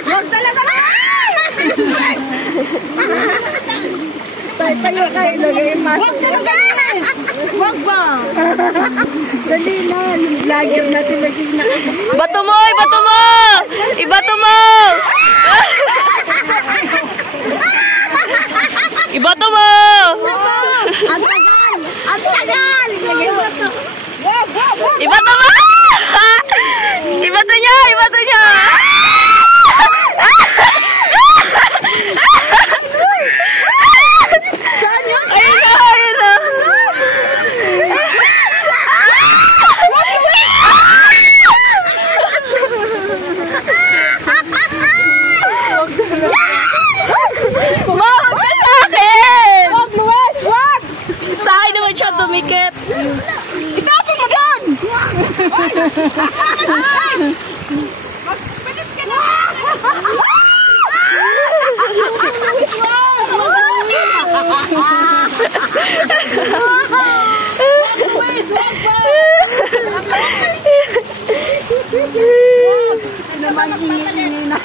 Wag talaga na! Tayo kayo, lagay yung mask. Wag talaga! Wag ba? Dali na, yung vlogger natin magiging nakakita. Bato mo! Ibato mo! Ibato mo! Ibato mo! Ang tagal! Ang tagal! Ibato mo! Ibato niya! Ibato niya! Saan yun? Ayun na! Ayun na! Kumahon ka sa akin! Wag, Luis! Wag! Sa akin naman siya tumikit. Itapon mo doon! Magpilit ka na! Naman hihingin na.